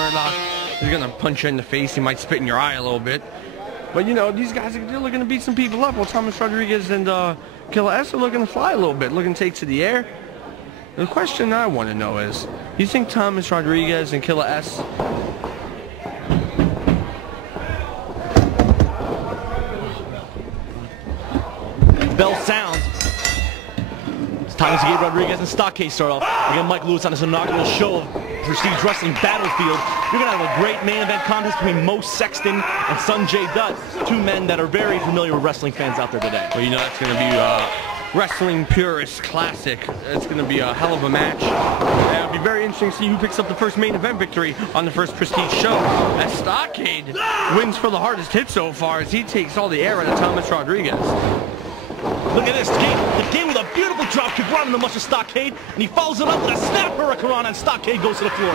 Murdoch. He's gonna punch you in the face. He might spit in your eye a little bit. But you know, these guys are looking to beat some people up. While Thomas Rodriguez and Killa S are looking to fly a little bit, looking to take to the air. The question I want to know is, you think Thomas Rodriguez and Killa S bell sounds. It's time to get Rodriguez and Stockade start off. Again, Mike Lewis on his inaugural show of Prestige Wrestling Battlefield. You're going to have a great main event contest between Mo Sexton and Sanjay Dutt, two men that are very familiar with wrestling fans out there today. Well, you know, that's going to be wrestling purist classic. It's going to be a hell of a match. And it'll be very interesting to see who picks up the first main event victory on the first Prestige show, as Stockade wins for the hardest hit so far as he takes all the air out of Thomas Rodriguez. Look at this, the game with a beautiful drop kick right in the mush of Stockade, and he follows it up with a snap hurricane, and Stockade goes to the floor.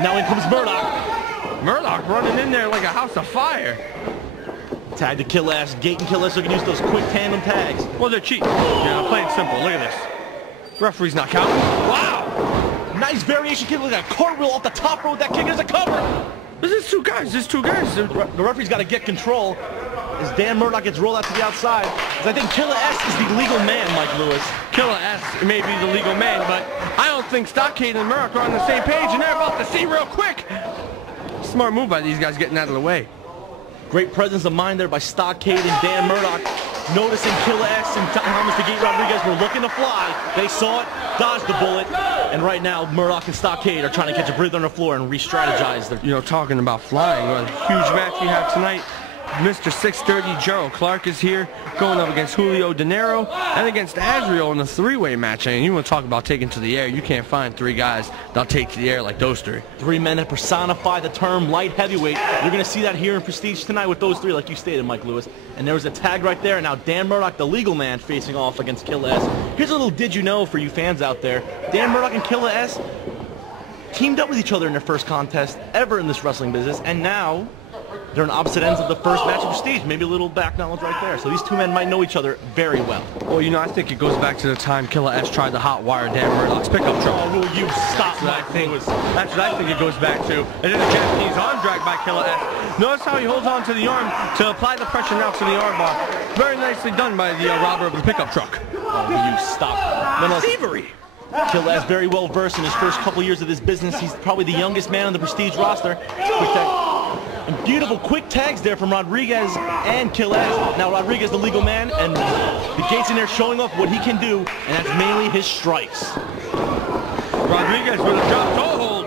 Now in comes Murdoch. Murdoch running in there like a house of fire. Tag to Killa S. Gate and Killa S are going to use those quick tandem tags. Well, they're cheap. Yeah, play it simple. Look at this. Referee's not counting. Wow! Nice variation kick, like a cartwheel off the top rope. That kick is a cover. This is two guys. There's two guys. The referee's got to get control as Dan Murdoch gets rolled out to the outside. Because I think Killa S is the legal man, Mike Lewis. Killa S may be the legal man, but I don't think Stockade and Murdoch are on the same page, and they're about to see real quick. Smart move by these guys getting out of the way. Great presence of mind there by Stockade and Dan Murdoch. Noticing Killa S and Thomas the Gate Rodriguez were looking to fly. They saw it, dodged the bullet, and right now Murdoch and Stockade are trying to catch a breather on the floor and re-strategize their... You know, talking about flying, what a huge match we have tonight. Mr. 630 Gerald Clark is here, going up against Julio De Niro and against Azriel in a three-way match. And you want to talk about taking to the air, you can't find three guys that'll take to the air like those three. Three men that personify the term light heavyweight. You're going to see that here in Prestige tonight with those three, like you stated, Mike Lewis. And there was a tag right there. Now Dan Murdoch, the legal man, facing off against Killa S. Here's a little did you know for you fans out there. Dan Murdoch and Killa S teamed up with each other in their first contest ever in this wrestling business, and now they're on opposite ends of the first match of Prestige. Maybe a little back knowledge right there. So these two men might know each other very well. Well, you know, I think it goes back to the time Killa S tried to hot wire Dan Murdoch's pickup truck. Oh, will you stop? That's what I think it goes back to. And then a Japanese arm drag by Killa S. Notice how he holds on to the arm to apply the pressure now to the arm bar. Very nicely done by the robber of the pickup truck. Oh, will you stop? Thievery! Killa S very well versed in his first couple years of this business. He's probably the youngest man on the Prestige roster. And beautiful quick tags there from Rodriguez and Killa S. Now Rodriguez, the legal man, and the Gate's in there showing off what he can do, and that's mainly his strikes. Rodriguez with a drop toe hold.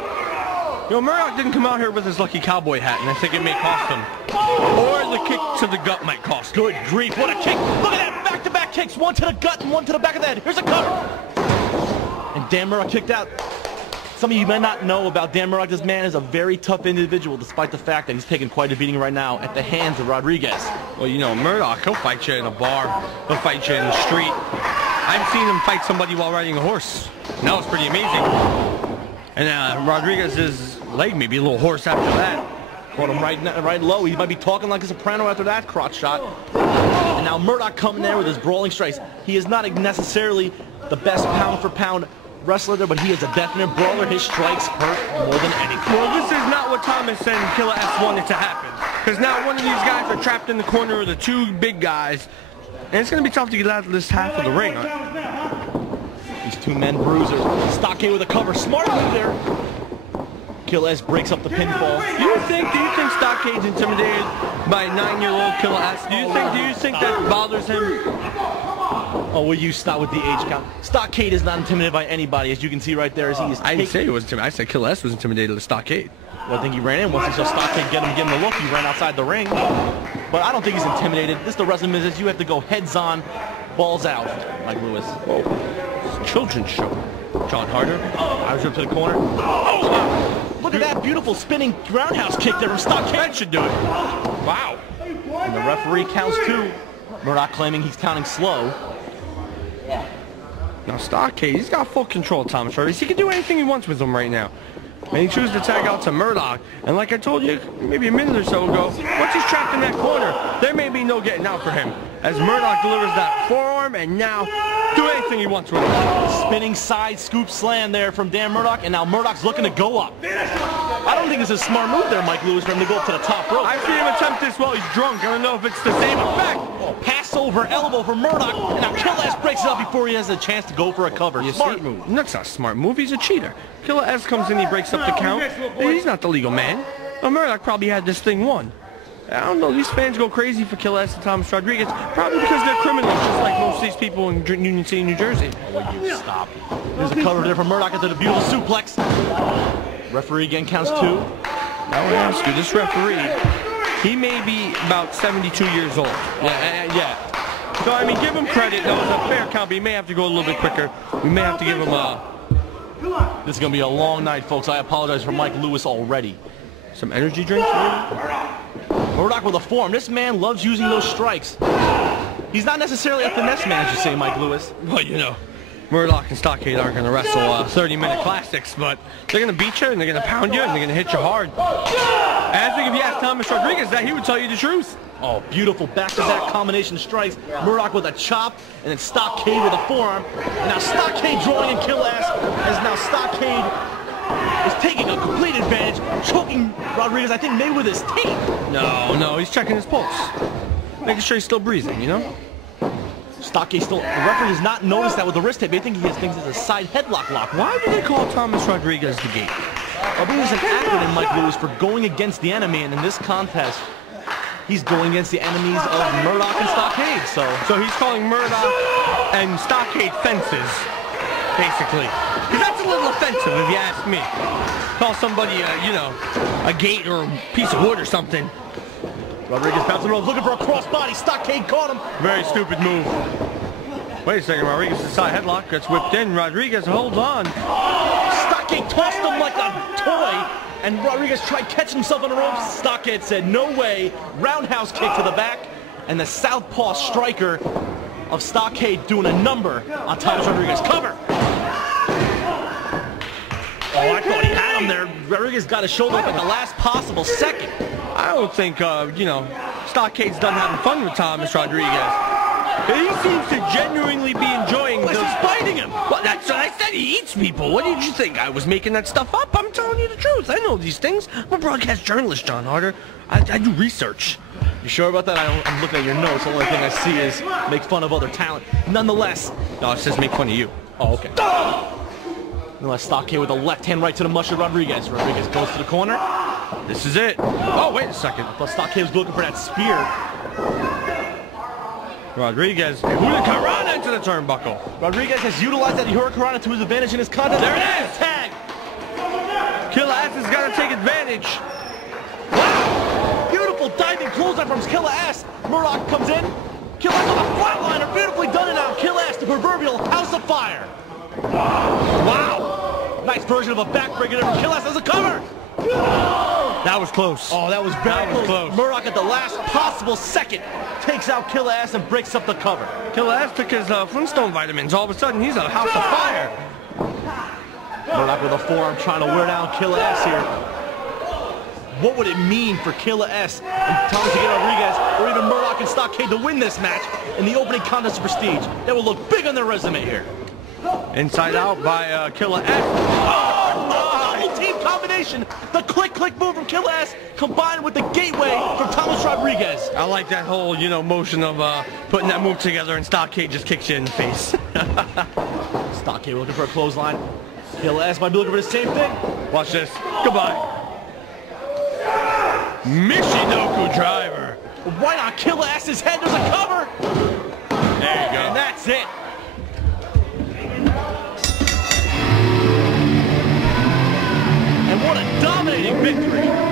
You know, Murdoch didn't come out here with his lucky cowboy hat, and I think it may cost him. Or the kick to the gut might cost him. Good grief, what a kick! Look at that, back-to-back kicks, one to the gut and one to the back of the head. Here's a cover. And Dan Murdoch kicked out. Some of you might not know about Dan Murdoch. This man is a very tough individual, despite the fact that he's taking quite a beating right now at the hands of Rodriguez. Well, you know, Murdoch, he'll fight you in a bar. He'll fight you in the street. I've seen him fight somebody while riding a horse. And that was pretty amazing. And Rodriguez's leg may be a little hoarse after that. Caught him right low. He might be talking like a soprano after that crotch shot. And now Murdoch coming there with his brawling strikes. He is not necessarily the best pound-for-pound wrestler there, but he is a definite brawler. His strikes hurt more than anything. Well, this is not what Thomas and Killa S wanted to happen. Because now one of these guys are trapped in the corner of the two big guys. And it's going to be tough to get out of this half of the ring. These two men bruisers. Stockade with a cover. Smart move there. Killa S breaks up the pinfall. Do you think Stockade's intimidated by 9-year-old Killa S? Do you think that bothers him? Oh, will you stop with the age count? Stockade is not intimidated by anybody, as you can see right there. As he is I didn't say he was intimidated. I said Killa S was intimidated of Stockade. Well, I think he ran in. Once he saw Stockade give him the look, he ran outside the ring. But I don't think he's intimidated. This is the wrestling business. You have to go heads on, balls out, Mike Lewis. Whoa. It's a children's show. John Harder. I was up to the corner. Oh! Look at that beautiful spinning roundhouse kick there from Stockade. That should do it. Wow. And the referee counts two. Murdoch claiming he's counting slow. Now Stockade, he's got full control of Thomas Rodriguez. He can do anything he wants with him right now. And he chooses to tag out to Murdoch. And like I told you maybe a minute or so ago, once he's trapped in that corner, there may be no getting out for him. as Murdoch delivers that forearm, and now do anything he wants with it. Spinning side scoop slam there from Dan Murdoch, and now Murdoch's looking to go up. I don't think this is a smart move there, Mike Lewis, for him to go up to the top rope. I've seen him attempt this while he's drunk. I don't know if it's the same effect. Oh, pass over elbow for Murdoch, and now Killa S breaks it up before he has a chance to go for a cover. Smart move. That's not a smart move. He's a cheater. Killa S comes in, he breaks up the count. He's not the legal man. Well, Murdoch probably had this thing won. I don't know, these fans go crazy for Killa S and Thomas Rodriguez, probably because they're criminals, just like most of these people in Union City, New Jersey. Will you stop? There's a cover there from Murdoch after the beautiful suplex. Referee again counts 2. Now I ask you, this referee, he may be about 72 years old. Yeah. So, I mean, give him credit. That was a fair count, but he may have to go a little bit quicker. We may have to give him a... This is going to be a long night, folks. I apologize for Mike Lewis already. Some energy drinks, maybe? Murdoch with a forearm. This man loves using those strikes. He's not necessarily a finesse man, as you say, Mike Lewis. Well, you know, Murdoch and Stockade aren't going to wrestle 30-minute classics, but they're going to beat you, and they're going to pound you, and they're going to hit you hard. And I think if you ask Thomas Rodriguez that, he would tell you the truth. Oh, beautiful back-to-back combination strikes. Murdoch with a chop, and then Stockade with a forearm. And now Stockade drawing in Killa S, as now Stockade is taking a complete advantage, choking Rodriguez, I think, maybe with his teeth. No, he's checking his pulse. Making sure he's still breathing, you know? Stockade still, the referee has not noticed that with the wrist tape. They think he thinks it's a side headlock lock. Why do they call Thomas Rodriguez the Gate? I believe it's an acronym, Mike Lewis, for going against the enemy, and in this contest, he's going against the enemies of Murdoch and Stockade, So he's calling Murdoch and Stockade fences, basically. Because that's a little offensive, if you ask me. Call somebody, you know, a gate or a piece of wood or something. Rodriguez bouncing the ropes, looking for a crossbody. Stockade caught him. Very stupid move. Wait a second, Rodriguez side headlock gets whipped in. Rodriguez holds on. Stockade tossed him like a toy, and Rodriguez tried catching himself on the ropes. Stockade said, no way. Roundhouse kick to the back, and the southpaw striker of Stockade doing a number on Thomas Rodriguez. Cover. Oh, I thought he had him there. Rodriguez got his shoulder up at the last possible second. I don't think, you know, Stockade's done having fun with Thomas Rodriguez. He seems to genuinely be enjoying this. He's biting him. Well, that's what I said. He eats people. What did you think? I was making that stuff up? I'm telling you the truth. I know these things. I'm a broadcast journalist, John Harder. I do research. You sure about that? I'm looking at your notes. The only thing I see is make fun of other talent. Nonetheless. No, it says make fun of you. Oh, okay. Nonetheless, Stockade with a left hand right to the musher Rodriguez. Rodriguez goes to the corner. This is it. Oh, wait a second. I thought Stockade was looking for that spear. Rodriguez, Hurricanrana into the turnbuckle. Rodriguez has utilized that Hurricanrana to his advantage in his contest. There it is! Tag! Killa S has got to take advantage. Wow! Beautiful diving clothesline from Killa S. Murdoch comes in. Killa S with a flatliner. Beautifully done it now. Killa S, the proverbial house of fire. Wow! Nice version of a backbreaker there from Killa S as a cover. That was close. Oh, that was very close. Murdoch at the last possible second takes out Killa S and breaks up the cover. Killa S took his Flintstone vitamins. All of a sudden, he's a house of fire. Murdoch with a forearm trying to wear down Killa S here. What would it mean for Killa S and Thomas Rodriguez, or even Murdoch and Stockade to win this match in the opening contest of Prestige? That will look big on their resume here. Inside out by Killa S. Oh, double team combination. The click move from Killa S combined with the gateway from Thomas Rodriguez. I like that whole, you know, motion of putting that move together, and Stockade just kicks you in the face. Stockade looking for a clothesline. Killa S might be looking for the same thing. Watch this. Goodbye. Michinoku driver. Right on Killa S's head. There's a cover. There you go. And that's it. And what a dominating victory.